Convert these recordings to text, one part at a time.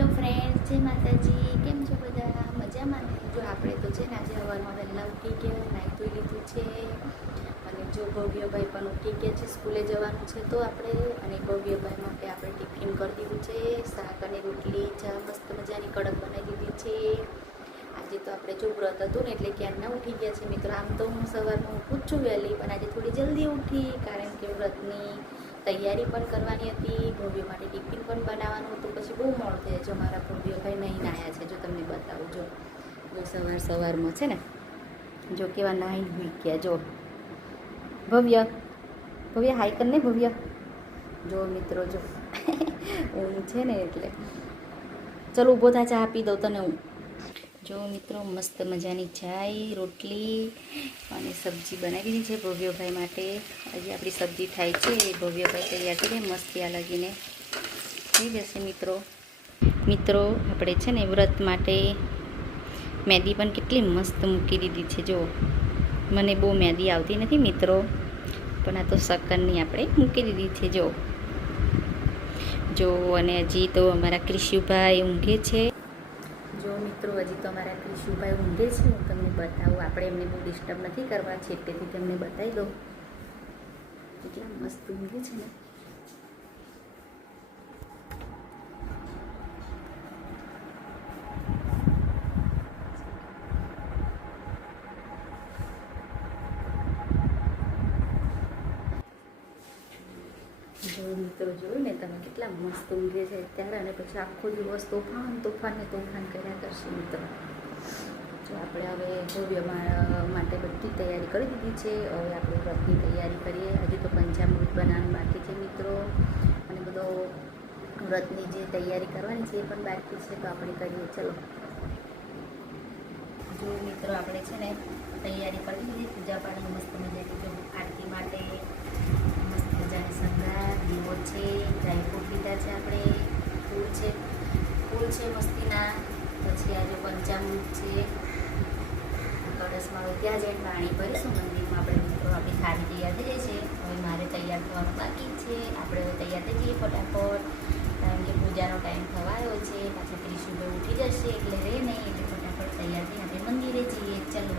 Hello friends, જય માતાજી. કેમ છો બધા? મજામાં ને? જો આપણે તો છે ને આજે સવારમાં વહેલા ઉઠી ગયા, નાહી ધોઈ લીધું છે. અને જો ભવ્યભાઈ પણ ઉઠી ગયા છે, સ્કૂલે જવાનું છે તો આપણે. અને ભવ્યભાઈ માટે આપણે ટિફિન કરી દીધું છે. શાક અને રોટલી ચા મસ્ત મજાની કડક બનાવી દીધી છે. આજે તો આપણે જો વ્રત હતું ને એટલે ક્યારના ઉઠી ગયા છે મિત્રો. આમ તો હું સવારમાં ઉઠું જ છું વહેલી, પણ આજે થોડી જલ્દી ઉઠી કારણ કે વ્રતની તૈયારી પણ કરવાની હતી, ભવ્ય માટે ટિફિન પણ બનાવવાનું હતું. પછી બહુ મોડું થાય. જો મારા ભવ્યભાઈ નહીં નાહ્યા છે, જો તમને બતાવું. જો સવારમાં છે ને, જો કેવા નાહી ભૂઈ ગયા. જો ભવ્ય ભવ્ય હાઈ કર ને ભવ્ય. જો મિત્રો જો હું છે ને એટલે ચલો ઊભો થા, ચા આપી દઉં તને હું. જો મિત્રો મસ્ત મજાની ચાય રોટલી અને સબ્જી બનાવી દીધી છે ભવ્યભાઈ માટે. હજી આપણી સબ્જી થાય છે, ભવ્યભાઈ તૈયાર કરી મસ્ત ત્યાં લાગીને થઈ જશે મિત્રો. આપણે છે ને વ્રત માટે મહેંદી પણ કેટલી મસ્ત મૂકી દીધી છે. જો મને બહુ મહેંદી આવતી નથી મિત્રો, પણ આ તો શકરની આપણે મૂકી દીધી છે. જો અને હજી તો અમારા ક્રિશુભાઈ ઊંઘે છે. જો મિત્રો હજી તો અમારા ક્રિશુભાઈ ઊંઘે છે. હું તમને બતાવું. આપણે એમને બહુ ડિસ્ટર્બ નથી કરવા છે, તેથી તમને બતાવી દઉં કેટલા મસ્ત ઊંઘે છે ને. જો મિત્રો જોયું ને તમે કેટલા મસ્ત ઊંઘે છે ત્યારે. અને પછી આખો દિવસ તોફાન કર્યા કરશે મિત્રો. જો આપણે હવે ભવ્ય માટે બધી તૈયારી કરી દીધી છે. હવે આપણે વ્રતની તૈયારી કરીએ. હજી તો પંચામૃત બનાવવાનું બાકી છે મિત્રો, અને બધો વ્રતની જે તૈયારી કરવાની છે એ પણ બાકી છે, તો આપણે કરીએ. ચલો જો મિત્રો આપણે છે ને તૈયારી કરી દીધી પૂજાપાઠની મસ્ત મજાની. જો આરતી માટે મસ્ત મજાની સંગાર દીવો છે, ડ્રાયફ્રૂટ લીધા છે આપણે, ફૂલ છે મસ્તીના. પછી આ જો પંચામૃત છે, કળશમાં ત્યાં જઈને પાણી ભરીશું મંદિરમાં આપણે મિત્રો. આપણી થાળી તૈયાર થઈ જાય છે. હવે મારે તૈયાર થવાનું બાકી છે. આપણે હવે તૈયાર થઈ જઈએ ફટાફટ, કારણ કે પૂજાનો ટાઈમ થવા આવ્યો છે. પાછા ક્રિશુભાઈ ઉઠી જશે એટલે રહે નહીં, એટલે ફટાફટ તૈયાર થઈને આપણે મંદિરે જઈએ. ચલો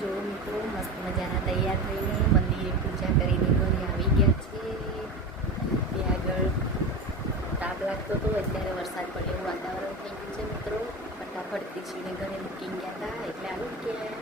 જો મિત્રો મસ્ત મજાના તૈયાર થઈને મંદિરે પૂજા કરીને ઘરે આવી ગયા છે. ત્યાં આગળ તાપ લાગતો હતો, અત્યારે વરસાદ પડે એવું વાતાવરણ થઈ ગયું છે મિત્રો. ફટાફટ ક્રિશુને ઘરે મૂકી ગયા હતા એટલે આવી ગયા.